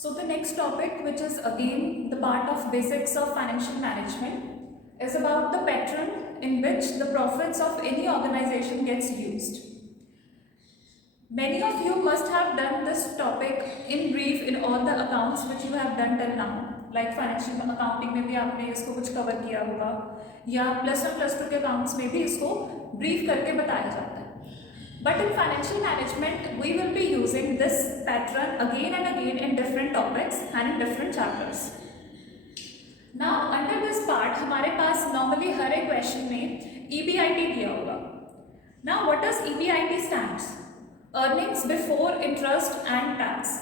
So the next topic, which is again the part of basics of financial management, is about the pattern in which the profits of any organization gets used. Many of you must have done this topic in brief in all the accounts which you have done till now. Like financial accounting में भी आपने इसको कुछ cover किया होगा, या +1 +2 के accounts में भी इसको ब्रीफ करके बताया जाता है. But in financial management, we will be using this pattern again and again in different topics and in different chapters. Now, under this part, हमारे पास normally हर एक question में EBIT दिया होगा. Now, what does EBIT stands? Earnings before interest and tax.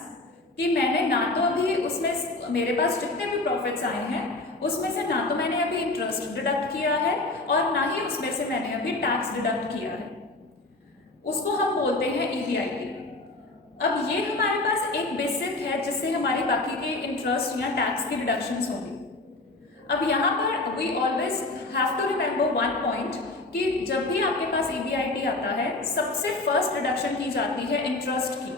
कि मैंने ना तो अभी उसमें मेरे पास जितने भी प्रॉफिट्स आए हैं उसमें से ना तो मैंने अभी इंटरेस्ट डिडक्ट किया है और ना ही उसमें से मैंने अभी टैक्स डिडक्ट किया है. उसको हम बोलते हैं EBIT. अब ये हमारे पास एक बेसिक है जिससे हमारी बाकी के इंटरेस्ट या टैक्स की डिडक्शंस होंगी. अब यहाँ पर we always have to remember one point कि जब भी आपके पास EBIT आता है सबसे फर्स्ट डिडक्शन की जाती है इंटरेस्ट की.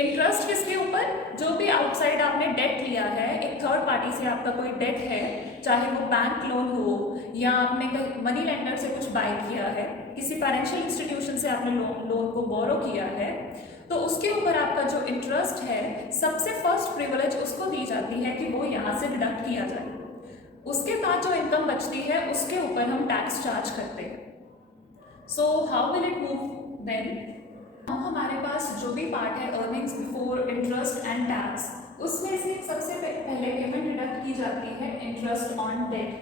इंटरेस्ट किसके ऊपर? जो भी आउटसाइड आपने डेट लिया है, एक थर्ड पार्टी से आपका कोई डेट है, चाहे वो बैंक लोन हो या आपने मनी लेंडर से कुछ बाय किया है, किसी फाइनेंशियल इंस्टीट्यूशन से आपने लोन को बोरो किया है, तो उसके ऊपर आपका जो इंटरेस्ट है सबसे फर्स्ट प्रिविलेज उसको दी जाती है कि वो यहाँ से डिडक्ट किया जाए. उसके बाद जो इनकम बचती है उसके ऊपर हम टैक्स चार्ज करते हैं. So how will it move then? हमारे पास जो भी पार्ट है earnings before interest and tax, उसमें से सबसे पहले पेमेंट डिडक्ट की जाती है इंटरेस्ट ऑन डेट.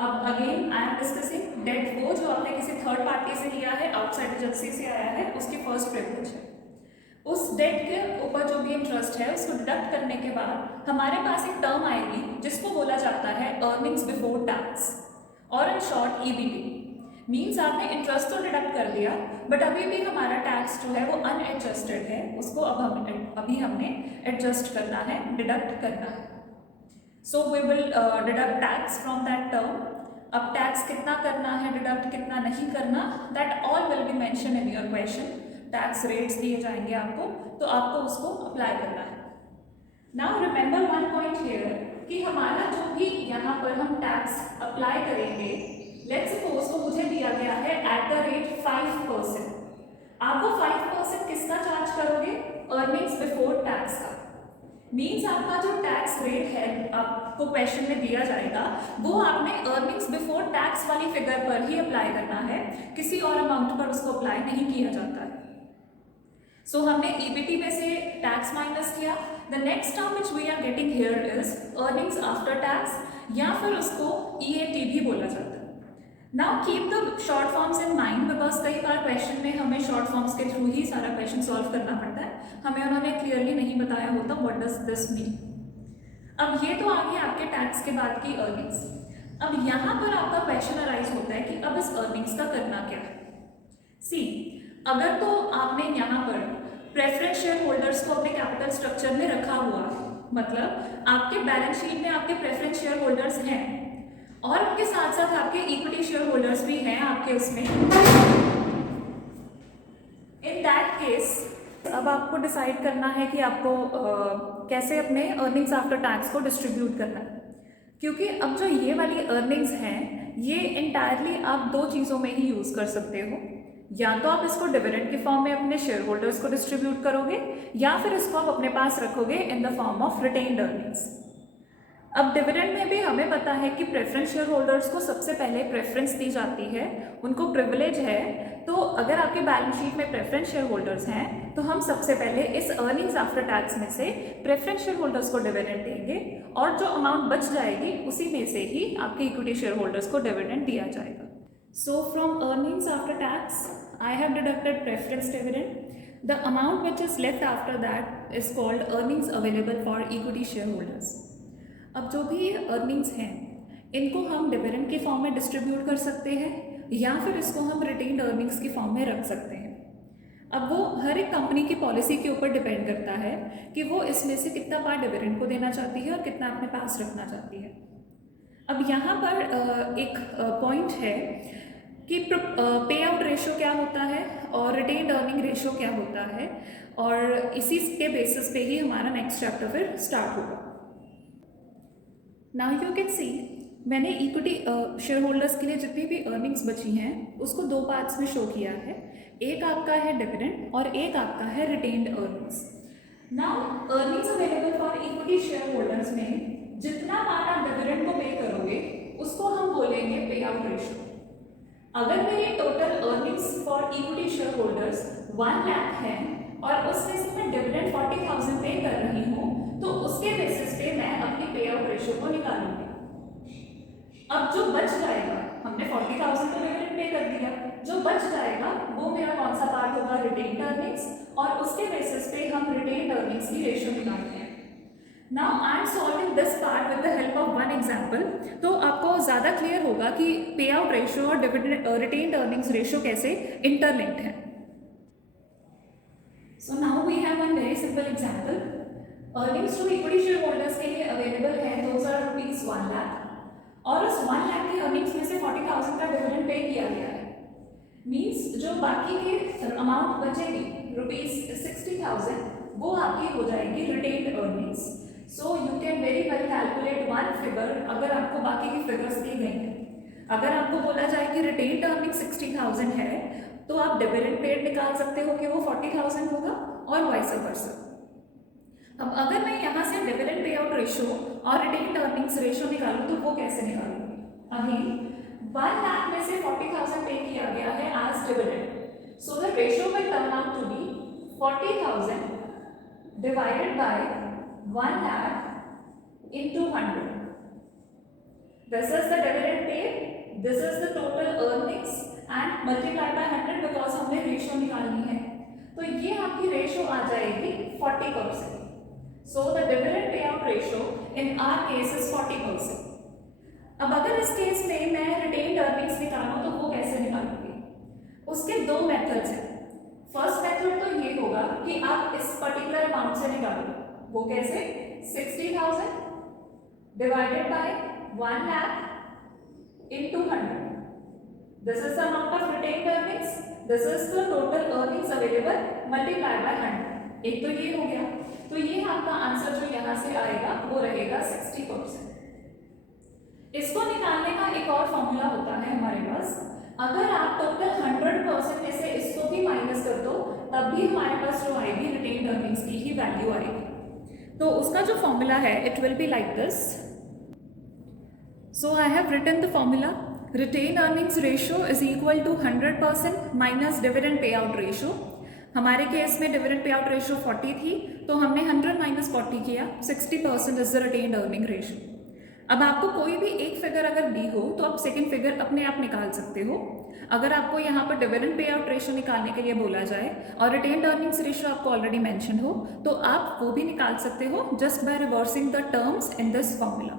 अब again I am discussing debt, वो जो आपने किसी थर्ड पार्टी से लिया है, आउटसाइड एजेंसी से आया है, उसकी फर्स्ट प्रिविलेज है. उस डेट के ऊपर जो भी इंटरेस्ट है उसको डिडक्ट करने के बाद हमारे पास एक टर्म आएगी जिसको बोला जाता है अर्निंग्स बिफोर टैक्स, और इन शॉर्ट EBT. मीन्स आपने इंटरेस्ट तो डिडक्ट कर दिया बट अभी भी हमारा टैक्स जो है वो अनएडजस्टेड है, उसको अभी हमने एडजस्ट करना है, डिडक्ट करना है. So we will deduct tax from that term. अब टैक्स कितना करना है, डिडक्ट कितना नहीं करना, that all will be mention in your question. Tax rates दिए जाएंगे आपको, तो आपको उसको अप्लाई करना है. Now remember one point here कि हमारा जो भी यहाँ पर हम टैक्स अप्लाई करेंगे, लेट्स सपोज तो मुझे दिया गया है @5%. आप वो 5% किसका चार्ज करोगे? अर्निंग्स बिफोर टैक्स का. मीन्स आपका जो टैक्स रेट है आपको क्वेश्चन में दिया जाएगा वो आपने अर्निंग्स बिफोर टैक्स वाली फिगर पर ही अप्लाई करना है, किसी और अमाउंट पर उसको अप्लाई नहीं किया जाता है. सो हमने EBT में से टैक्स माइनस किया. The next term which we are getting here is earnings after tax, या फिर उसको EAT भी बोला जाता है. Now keep the short forms in mind, because कई बार क्वेश्चन में हमें शॉर्ट फॉर्म्स के थ्रू ही सारा क्वेश्चन सॉल्व करना पड़ता है. हमें उन्होंने क्लियरली नहीं बताया होता व्हाट डज दिस मीन. अब ये तो आ गई आपके टैक्स के बाद की अर्निंग्स. अब यहाँ पर आपका क्वेश्चन अराइज होता है कि अब इस अर्निंग्स का करना क्या है. सी, अगर तो आपने यहाँ पर प्रेफरेंस शेयर होल्डर्स को अपने कैपिटल स्ट्रक्चर में रखा हुआ है, मतलब आपके बैलेंस शीट में आपके प्रेफरेंस शेयर होल्डर्स हैं और उनके साथ साथ आपके इक्विटी शेयर होल्डर्स भी हैं आपके उसमें, इन दैट केस अब आपको डिसाइड करना है कि आपको कैसे अपने अर्निंग्स आफ्टर टैक्स को डिस्ट्रीब्यूट करना है. क्योंकि अब जो ये वाली अर्निंग्स हैं ये इंटायरली आप दो चीज़ों में ही यूज़ कर सकते हो. या तो आप इसको डिविडेंड के फॉर्म में अपने शेयर होल्डर्स को डिस्ट्रीब्यूट करोगे, या फिर इसको आप अपने पास रखोगे in the form of retained earnings. अब डिविडेंड में भी हमें पता है कि प्रेफरेंस शेयर होल्डर्स को सबसे पहले प्रेफरेंस दी जाती है, उनको प्रिविलेज है. तो अगर आपके बैलेंस शीट में प्रेफरेंस शेयर होल्डर्स हैं तो हम सबसे पहले इस अर्निंग्स आफ्टर टैक्स में से प्रेफरेंस शेयर होल्डर्स को डिविडेंड देंगे, और जो अमाउंट बच जाएगी उसी में से ही आपके इक्विटी शेयर होल्डर्स को डिविडेंड दिया जाएगा. So from earnings after tax, I have deducted preference dividend. The amount which is left after that is called earnings available for equity shareholders. अब जो भी earnings हैं इनको हम डिविडेंड के फॉर्म में डिस्ट्रीब्यूट कर सकते हैं, या फिर इसको हम रिटेन्ड अर्निंग्स के फॉर्म में रख सकते हैं. अब वो हर एक कंपनी की पॉलिसी के ऊपर डिपेंड करता है कि वो इसमें से कितना पार्ट डिविडेंड को देना चाहती है और कितना अपने पास रखना चाहती है. अब यहाँ पर एक पॉइंट है कि पे आउट रेशो क्या होता है और रिटेन्ड अर्निंग रेशो क्या होता है, और इसी के बेसिस पे ही हमारा नेक्स्ट चैप्टर फिर स्टार्ट होगा। नाउ यू कैन सी मैंने इक्विटी शेयर होल्डर्स के लिए जितनी भी अर्निंग्स बची हैं उसको दो पार्ट्स में शो किया है। एक आपका है डिविडेंड और एक आपका है retained earnings. Now earnings available for equity share holders में जितना पार्ट आप डिविडेंड को पे करोगे उसको हम बोलेंगे पे आउट रेशियो। अगर मेरी total earnings for equity share holders 1 lakh है और उसमें से मैं डिविडेंड 40,000 पे कर रही हूँ तो उसके बेसिस पे मैं अपनी पे आउट रेशियो को निकालूंगी। अब जो बच जाएगा, हमने 40,000 तो डिविडेंड पे कर दिया, जो बच जाएगा वो मेरा कौन सा पार्ट होगा, रिटेन्ड अर्निंग्स, और उसके बेसिस पे हम रिटेन्ड अर्निंग्स की रेशियो निकालते हैं। Now I am solving this part with the help of one example, तो आपको ज़्यादा क्लियर होगा कि पे आउट रेशियो और डिविडेंड रिटेन्ड अर्निंग्स रेशियो कैसे इंटरलिंक्ड है। So now we have one very simple example. Earnings to equity share holders के लिए अवेलेबल है ₹1 लाख और उस 1 लाख की अर्निंग्स में से 40,000 का डिविडेंड पे किया गया है। मीन्स जो बाकी के अमाउंट बचेगी ₹60,000 वो आपकी हो जाएगी retained earnings. So you can very well calculate one figure अगर आपको बाकी की फिगर्स दी गई हैं। अगर आपको बोला जाए कि रिटेन्ड अर्निंग 60,000 है तो आप डिविडेंड पेड निकाल सकते हो कि वो 40,000 होगा और वाइस वर्सा। अब अगर मैं यहाँ से डिविडेंड पे आउट रेशियो और रिटेन्ड अर्निंग्स रेशियो निकालूँ तो वो कैसे निकालूंगी? अभी 1 लाख में से 40,000 पे किया गया है as dividend, so the ratio will turn out to be 40,000 divided by 1 lakh into 100. This is the dividend paid, this is the total earnings and multiplied by 100 because हमने रेशियो निकालनी है, तो ये आपकी रेशियो आ जाएगी 40%. So the dividend payout ratio in our case is 40%. अब अगर इस केस में मैं रिटेन्ड अर्निंग्स निकालूं तो वो कैसे निकालूंगी? उसके दो मेथड्स हैं। फर्स्ट मेथड तो ये होगा कि आप इस पर्टिकुलर अमाउंट से निकालो। वो कैसे? 60,000 divided by 1 lakh into 100. This is the amount of retained earnings, this is the total earnings available multiplied by 100. एक तो ये हो गया, तो ये आपका आंसर जो यहाँ से आएगा वो रहेगा 60%. इसको निकालने का एक और फॉर्मूला होता है हमारे पास। अगर आप टोटल 100% में से इसको भी माइनस कर दो तब भी हमारे पास जो आएगी रिटेन्ड अर्निंग्स की ही वैल्यू आएगी। तो उसका जो फॉर्मूला है it will be like this. So I have written the formula, retained earnings ratio is equal to 100% minus dividend pay out ratio. हमारे केस में डिविडेंड पे आउट रेशियो 40 थी तो हमने 100 माइनस 40 किया, 60% is the retained earning ratio. अब आपको कोई भी एक फिगर अगर दी हो तो आप सेकंड फिगर अपने आप निकाल सकते हो। अगर आपको यहाँ पर डिविडेंड पे आउट रेशियो निकालने के लिए बोला जाए और रिटेन्ड अर्निंग्स रेशियो आपको ऑलरेडी मेंशन हो तो आप वो भी निकाल सकते हो just by reversing the terms in this formula.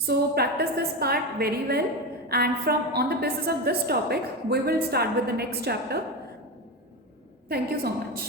So practice this part very well and from on the basis of this topic we will start with the next chapter. Thank you so much.